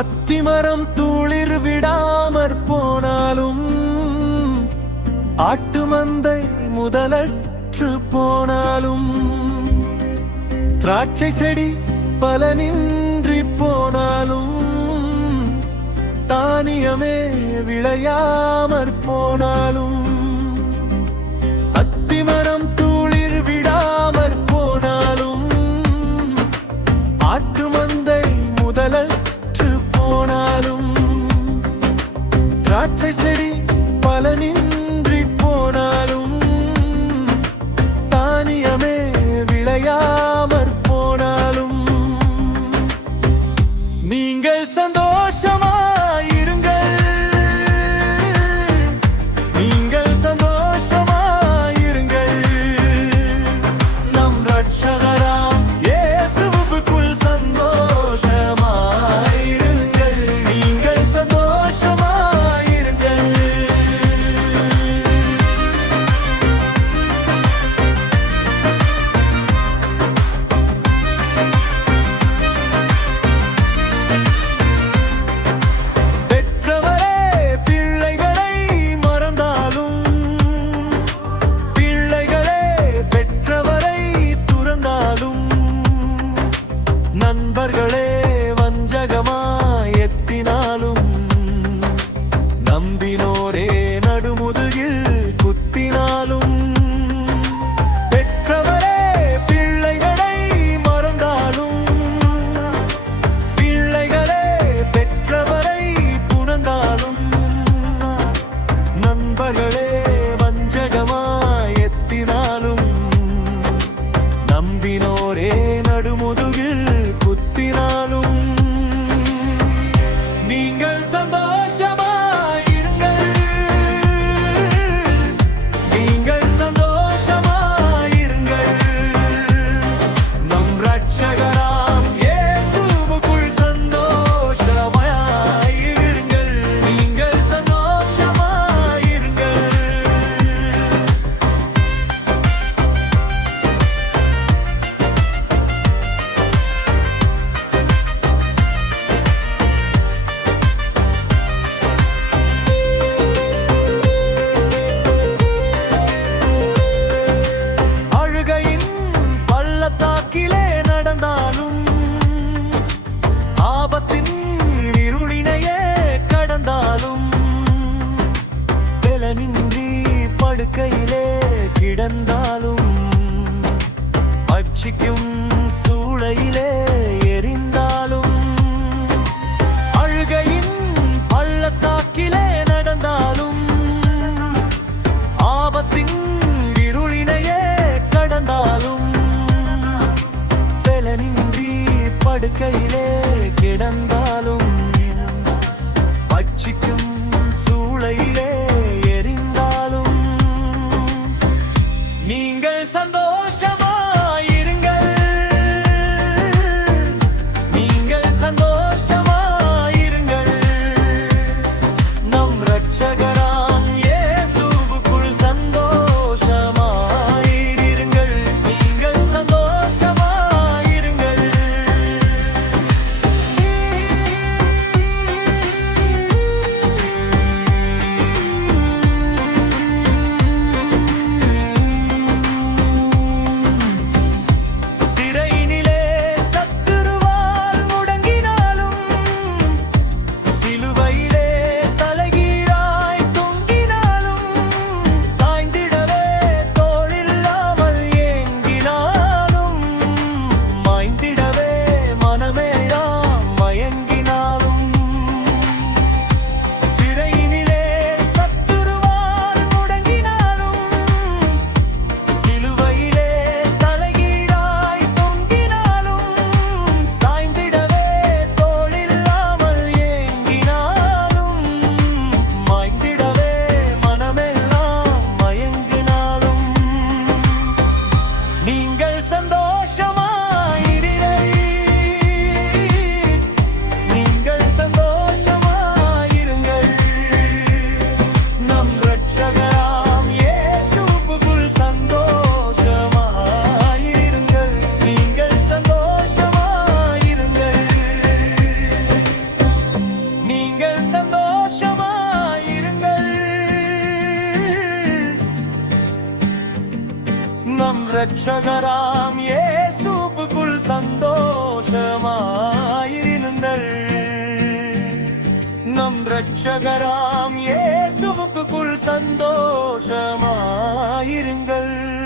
அத்திமரம் தூளிர் விடாமற் போனாலும், ஆட்டு மந்தை முதலற்று போனாலும், திராட்சை செடி பலனின்றி போனாலும், தானியமே விளையாமற் போனாலும், அத்திமரம் தூளிர் விடாமற் போனாலும், ஆட்டு மந்தை முதலற்று போனாலும், திராட்சை செடி பலனின்றி போனாலும், தானியமே விளையாமற் போனாலும், நீங்கள் சந்தோஷமாயிருங்கள், நீங்கள் சந்தோஷமாயிருங்கள், நம் இரட்சகராம் இயேசுவுக்குள் சந்தோஷமாயிருங்கள், நீங்கள் சந்தோஷமாயிருங்கள். நண்பர்களே வஞ்சகமாய் எத்தினாலும், நம்பினோரே நடுமுதுகில் குத்தினாலும், பெற்றவரே பிள்ளைகளை மறந்தாலும், பிள்ளைகளே பெற்றவரை புணர்ந்தாலும், நண்பர்களே வஞ்சகமாய் எத்தினாலும், நம்பினோரே நடுமுதுகில் குத்தினாலும், நீங்கள் சந்தோஷமாயிருங்கள், நீங்கள் சந்தோஷமாயிருங்கள், நம் இரட்சகராம் இயேசுவுக்குள் சந்தோஷமாயிருங்கள், நீங்கள் சந்தோஷமாயிருங்கள். பள்ளத்தாக்கிலே நடந்தாலும், ஆபத்தின் இருளினையே கடந்தாலும், பலனின்றி படுக்கையிலே கிடந்தாலும், பட்சிக்கும் சூளையிலே எரிந்தாலும், அழுகையின் பள்ளத்தாக்கிலே நடந்தாலும், ஆபத்தின் இருளினையே கடந்தாலும், பலனின்றி படுக்கையிலே கிடந்தாலும், பட்சிக்கும் சூளையிலே எரிந்தாலும், நீங்கள் சந்தோஷமாயிருங்கள், நீங்கள் சந்தோஷமாயிருங்கள், நம் இரட்சகராம் இயேசுவுக்குள் சந்தோஷமாயிருங்கள், நீங்கள் சந்தோஷமாயிருங்கள். நம் இரட்சகராம் இயேசுவுக்குள் சந்தோஷமாயிருங்கள். நம் இரட்சகராம் இயேசுவுக்குள் சந்தோஷமாயிருங்கள்.